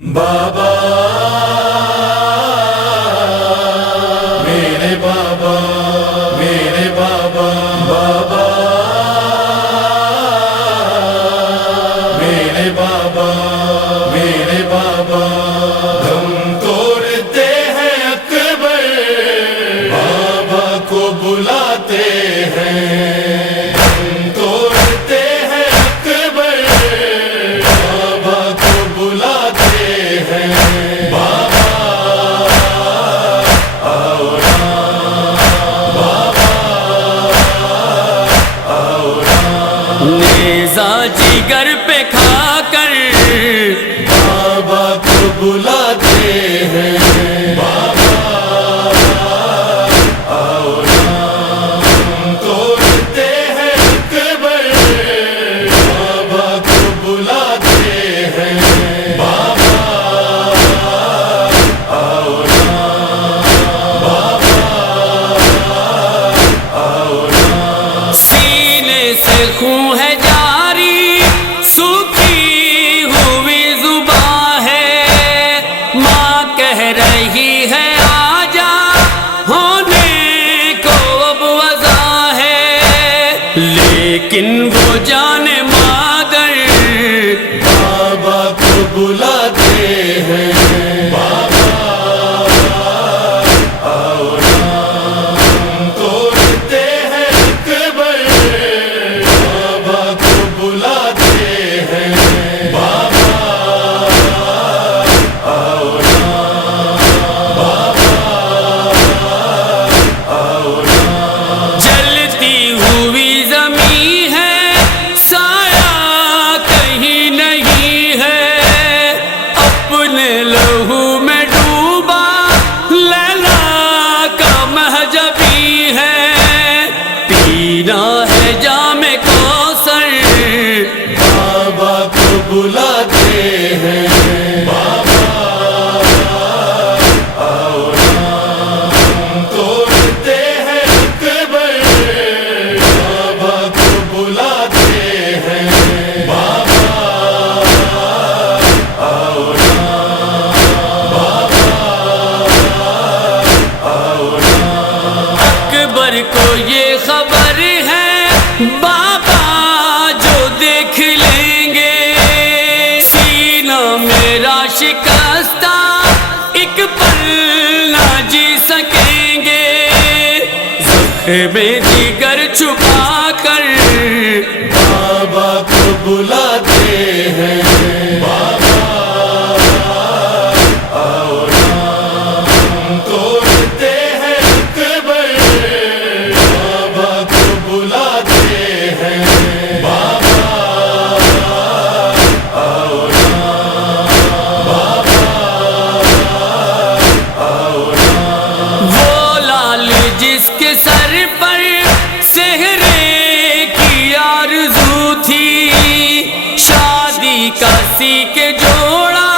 بابا میرے بابا میرے بابا بابا میرے بابا میرے بابا دم توڑتے ہیں اکبر بابا کو بلاتے ہیں دم توڑتے ہیں اکبر بابا کو بلاتے ہیں بابا آؤ بابا آؤ نیزہ جگر پہ کھا کر بابا کو بلاتے ہیں بابا آؤ توڑتے ہیں اکبر بابا کو بلاتے ہیں بابا آؤ بابا آؤ سینے سے خون ہے جاری سوکھی ہوئی زباں ہے ماں کہہ رہی ہے آجا ہونے کو اب وضع ہے لیکن وہ جانے مادر بابا کو بلاتے ہیں بابا آؤ توڑتے ہیں اکبر بابا کو بلاتے ہیں بابا آؤ بابا آؤ جلتی ہوئی زمین ہے سایہ کہیں نہیں ہے اپنے لہو میں ڈوبا لیلا کا مہجبی ہے پینا ہے جام کوثر بابا کو بلاتے ہیں بابا آؤ توڑتے ہیں اکبر بابا کو بلاتے ہیں بابا آؤ بابا آؤ اکبر کو یہ خبر ہے بابا جو دیکھ لیں گے سینہ میرا شکستہ ایک پل نہ جی سکیں گے زخم جگر چھپا کر بابا کو بلاتے ہیں بابا آؤ توڑتے ہیں اکبر بابا کو بلاتے ہیں بابا آؤ بابا آؤ وہ لال جس کے سر پر سہرے کی آرزو تھی شادی کا سی کے جوڑا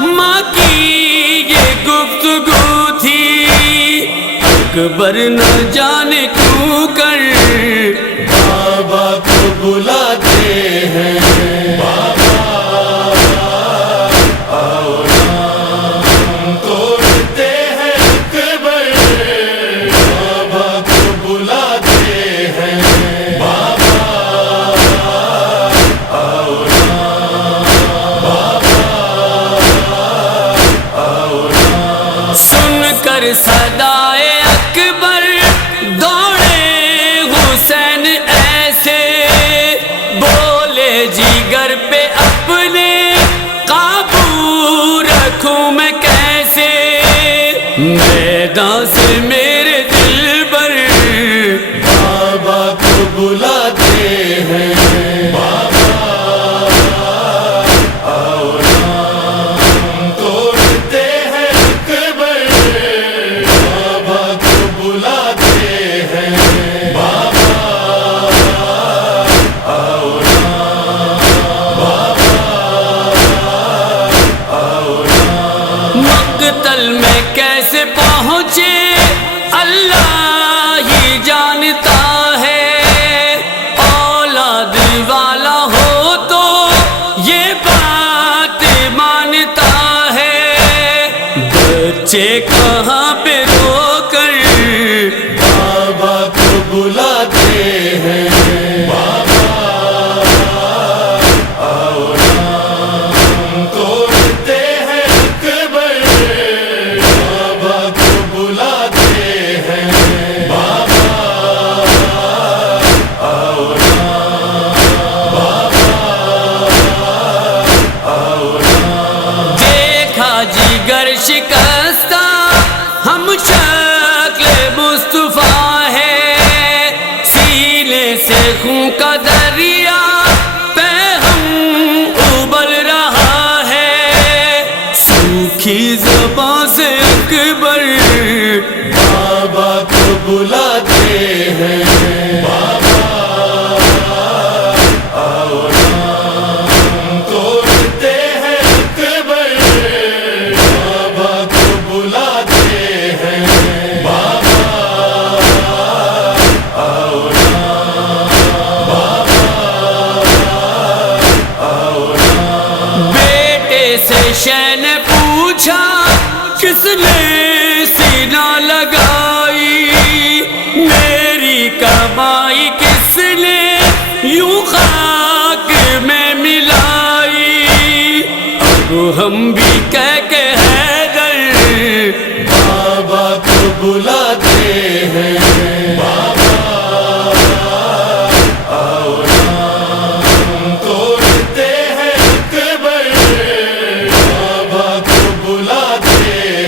ماں کی یہ گفتگو تھی اکبر نہ جانے کیوں کر بابا کو بلاتے ہیں بابا آؤ توڑتے ہیں اکبر بابا کو بلاتے ہیں بابا آؤ بابا آؤ سن کر صدائے اکبر دوڑے حسین ایسے بولے جگر پہ اپنے قابو رکھوں میں کیسے میدان سے میرے دل پر بابا کو بلاتے ہیں بابا آؤ توڑتے ہیں اکبر بابا کو بلاتے ہیں بابا آؤ بابا آؤ مقتل میں کیسے پہنچے اللہ ہی جانتا ہے اولاد والا ہو تو یہ بات مانتا بچے کہاں پہ رو کر بابا کو بلاتے ہیں، بابا آؤ نا توڑتے ہیں اکبر، بابا کو بلاتے ہیں، بابا آؤ نا، بابا آؤ نا۔ دیکھا جگر شکستہ ہم شکل مصطفیٰ ہے، سینے سے خون کا دریا پہ ہم ابل رہا ہے، سوکھی زبان سے اکبر بابا کو بلاتے ہیں، بابا آؤ نا توڑتے ہیں اکبر، بابا کو بلاتے ہیں، بابا آؤ نا، بابا آؤ نا۔ بیٹے سے شے نے پوچھا کس نے سینہ لگائی، میری کمائی کس نے یوں خاک میں ملائی، اب ہم بھی کہہ کے حیدر بابا کو بلاتے ہیں، بابا آؤ نا توڑتے ہیں اکبر، بابا کو بلاتے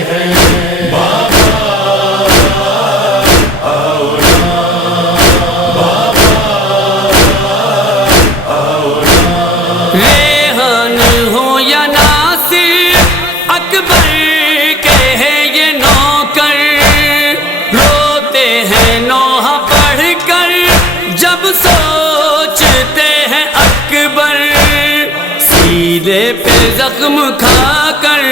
ہیں، بابا آؤ نا، بابا آؤ نا۔ ریحان ہو یا ناصر اکبر کے ہیں یہ نوکر، روتے ہیں نوحہ پڑھ کر جب سوچتے ہیں اکبر، سینے پہ زخم کھا کر